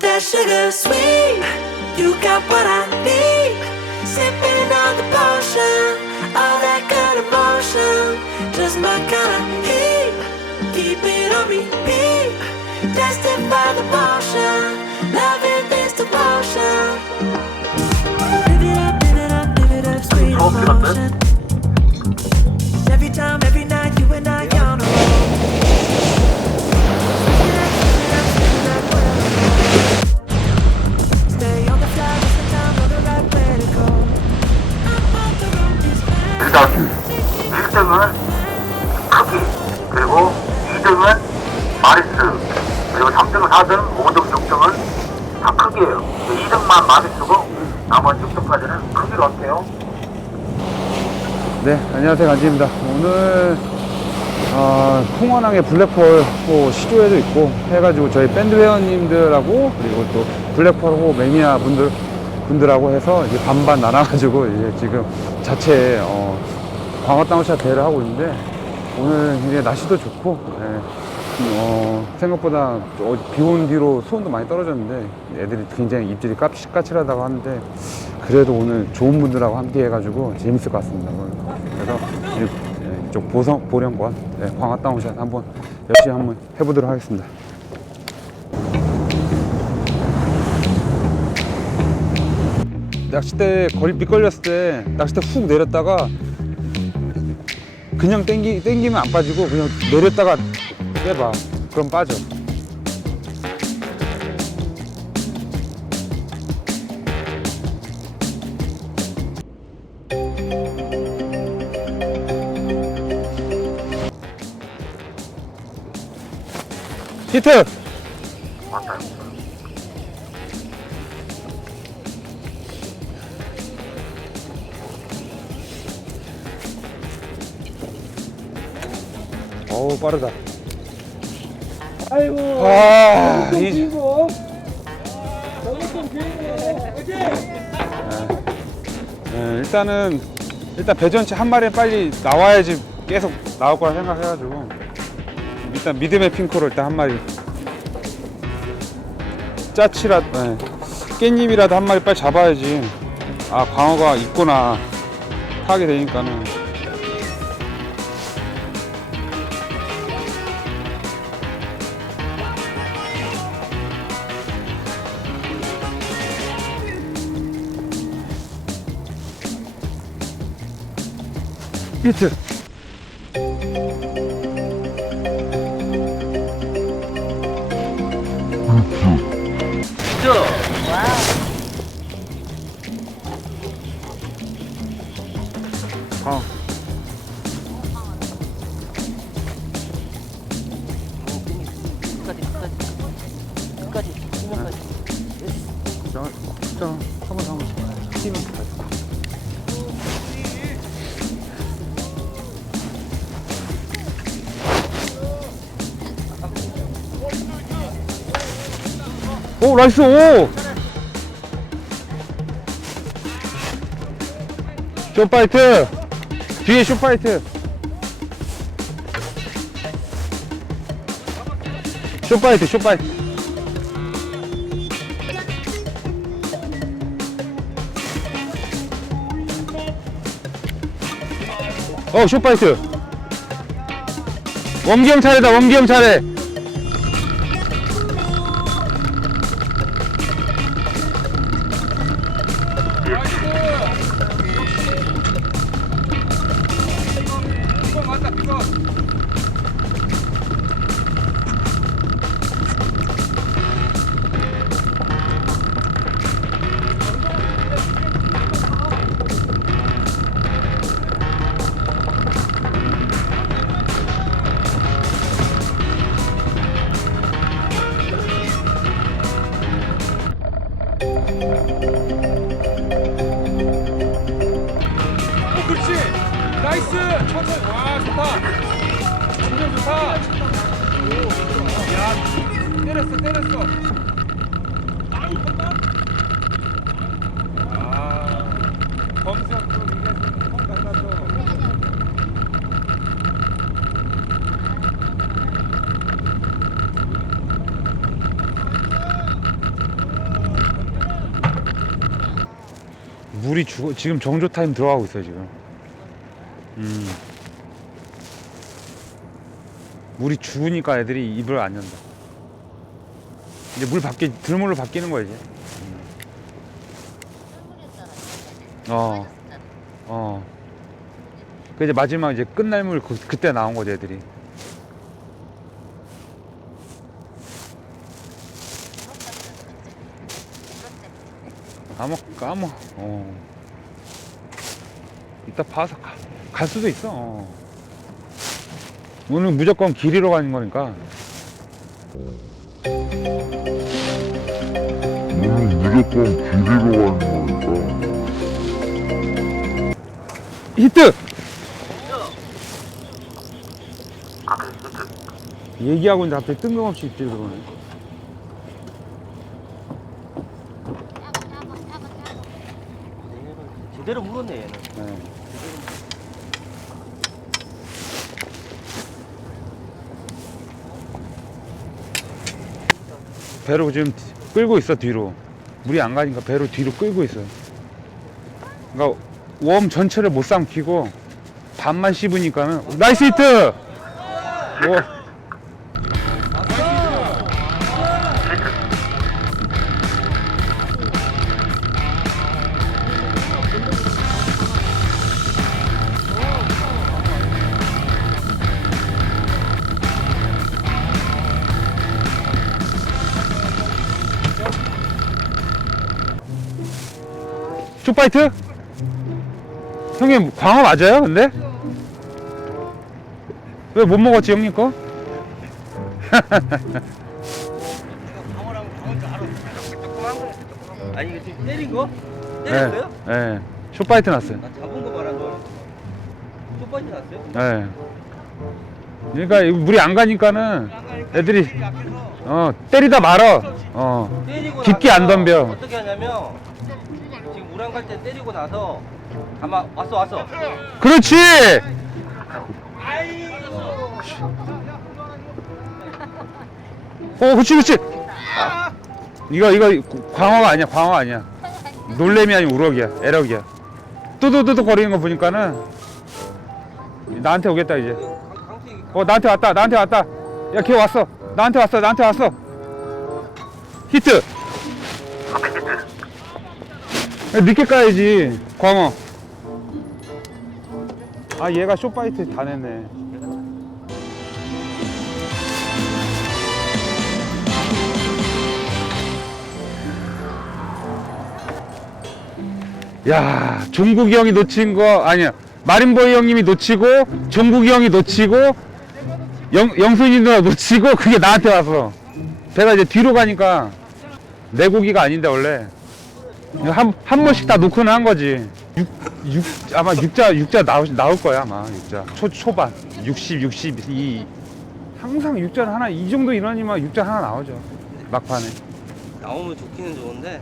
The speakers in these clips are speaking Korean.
That sugar sweet. You got what I need. Sipping on the potion. All that good emotion. Just my kind of heat. Keep it on repeat. Tested by the potion. Loving this devotion. Live it up, live it up, live it up. Sweet emotion. Every time, every 4번 쭉쭉까지는 크기가 어때요? 네, 안녕하세요. 간지입니다. 오늘, 아, 어, 풍원항의 블랙홀 호 시조회도 있고 해가지고 저희 밴드 회원님들하고 그리고 또 블랙홀 호 매니아 분들, 분들하고 해서 이제 반반 나눠가지고 이제 지금 자체, 어, 광어 다운샷 대회를 하고 있는데 오늘 이제 날씨도 좋고, 예, 어, 생각보다 비 온 뒤로 수온도 많이 떨어졌는데 애들이 굉장히 입질이 까칠, 까칠하다고 하는데 그래도 오늘 좋은 분들하고 함께 해가지고 재밌을 것 같습니다. 그래서 이- 이쪽 보성, 보령권 네, 광화 다운샷 한번 열심히 한번 해보도록 하겠습니다. 낚싯대 거리 미끌렸을 때 낚싯대 훅 내렸다가 그냥 땡기, 땡기면 안 빠지고 그냥 내렸다가 빼봐. 그럼 빠져. 히트! 어우, 빠르다. 아이고. 아, 이, 이거 저것도 비고. 그치? 예, 일단은 일단 배전치 한 마리 빨리 나와야지 계속 나올 거라 생각해가지고. 일단 믿음의 핑크로 일단 한 마리. 짜치라 예, 깻잎이라도 한 마리 빨리 잡아야지. 아 광어가 있구나. 하게 되니까는 히트 어. 끝까지 끝까지 끝까지. 구멍까지. 자, 자, 한번 한번 팀 오, 나이스, 오! 쇼파이트! 뒤에 쇼파이트! 쇼파이트, 쇼파이트. 어, 쇼파이트. 원기형 차례다, 원기형 차례. 어, 때렸어 때렸어. 아유 건강 아 검색 또 이래서 통 갈라서. 물이 죽어 지금 정조 타임 들어가고 있어요 지금. 음. 물이 죽으니까 애들이 입을 안 연다. 이제 물 바뀌 들물로 바뀌는 거야 이제. 어. 어. 그 이제 마지막 이제 끝날 물 그, 그때 나온 거지 애들이. 까먹 까먹. 어. 이따 봐서 가, 갈 수도 있어. 어. 오늘 무조건 길이로 가는 거니까. 무조건 길이로 가는 거니까. 히트. 얘기하고 있는데 갑자기 뜬금없이 입질 들어오네. 제대로 물었네 얘는. 네. 배로 지금 끌고 있어 뒤로 물이 안 가니까 배로 뒤로 끌고 있어요 그러니까 웜 전체를 못 삼키고 반만 씹으니까는 나이스 히트 오. 쇼파이트? 형님 광어 맞아요 근데? 왜 못 먹었지 형님 거? 아니 이거 지금 때린 거? 네, 때렸어요? 네. 쇼파이트 났어요 나 잡은 거줄 알았어. 쪽반이 났어요? 네. 그러니까 이 물이 안 가니까는 애들이 어 때리다 말어 어 깊게 안 덤벼. 어떻게 하냐면 지금 물안갈때 때리고 나서 아마 왔어 왔어. 그렇지! 어 그렇지 그렇지. 이거 이거 광어가 아니야 광어 아니야. 놀래미 아니면 우럭이야 에럭이야. 뚜두두두 거리는 거 보니까는 나한테 오겠다 이제. 어 나한테 왔다 나한테 왔다. 야 걔 왔어. 나한테 왔어 나한테 왔어. 히트 야, 늦게 까야지. 광어. 아 얘가 쇼파이트 다 냈네. 야 종국이 형이 놓친 거 아니야. 마린보이 형님이 놓치고 종국이 형이 놓치고 영, 영순이 누나 놓치고 그게 나한테 와서. 배가 이제 뒤로 가니까 내 고기가 아닌데 원래 한, 한 번씩 다 놓고는 한 거지. 육, 육, 아마 육자, 육자 나올, 나올 거야, 아마. 육자. 초, 초반. 60, 62. 항상 육자는 하나, 이 정도 인원이면 육자 하나 나오죠. 막판에. 나오면 좋기는 좋은데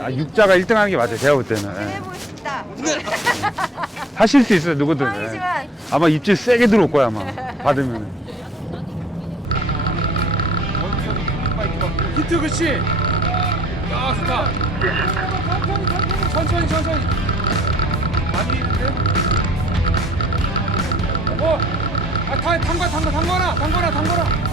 아, 육자가 1등 하는 게 맞아요, 제가 볼 때는. 예. 해보고 싶다. 하실 수 있어요, 누구든. 예. 아니지만 아마 입질 세게 들어올 거야, 아마. 받으면. 히트 그치? 야 좋다 천천히 천천히 많이 있는데? 어! 아 다, 담가 담가 담가라 담가라 담가라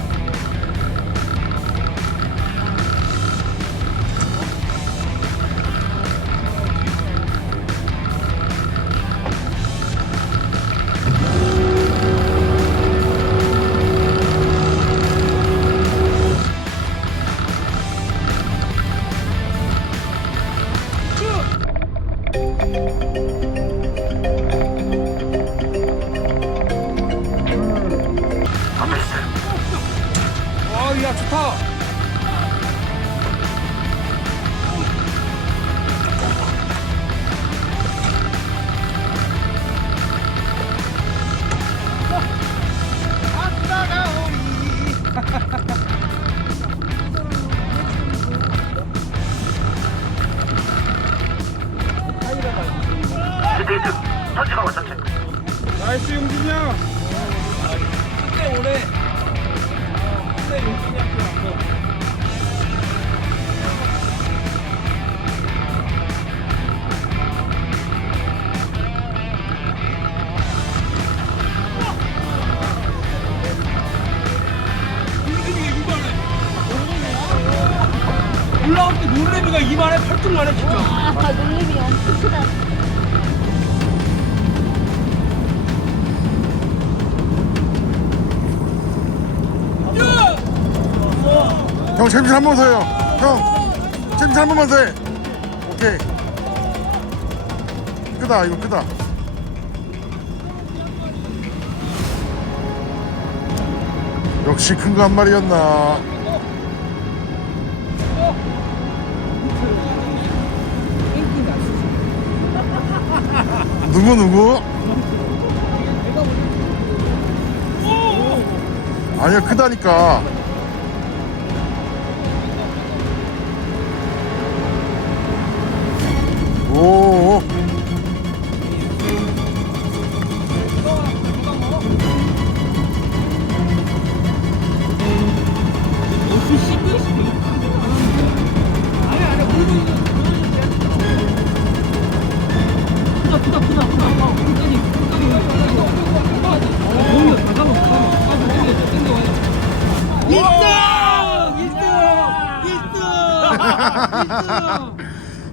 아 야 좋다 만해 팔뚝만 해 진짜. 아, 놀림이 엄청. 형 잼질 한번더 해요. 형 잼질 한 번만 더해. 오케이. 크다 이거 크다. 역시 큰 거 한 마리였나 누구 누구? 아니야 크다니까 오.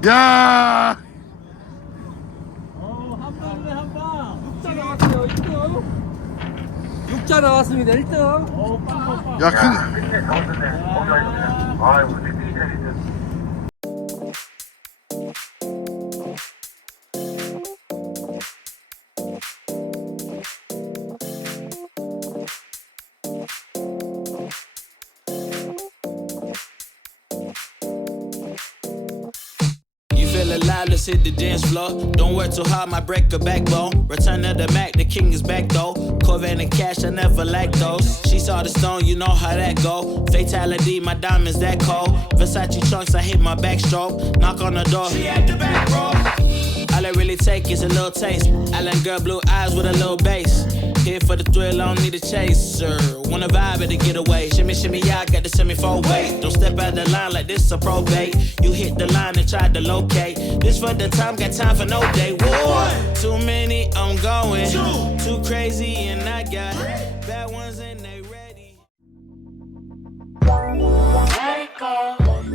야. 육자 나왔습니다 1등. 야, 큰 밑에 나오던데 거기 와 있으면 아이고 땡땡이들이 let's hit the dance floor. Don't work too hard, might break a backbone. Return of the Mac, the king is back though. Corvette and cash, I never lack those. She saw the stone, you know how that go. Fatality, my diamonds that cold. Versace trunks, I hit my backstroke. Knock on the door, she at the back, bro. All I really take is a little taste. Island girl, blue eyes with a little bass. Here for the thrill, I don't need a chaser. Wanna vibe at a getaway. Shimmy, shimmy, yeah, I got the semi four way. Don't step out the line like this a probate. You hit the line and try to locate. This for the time, got time for no day. One, too many, I'm going. Two, too crazy, and I got bad ones and they ready. Let it go.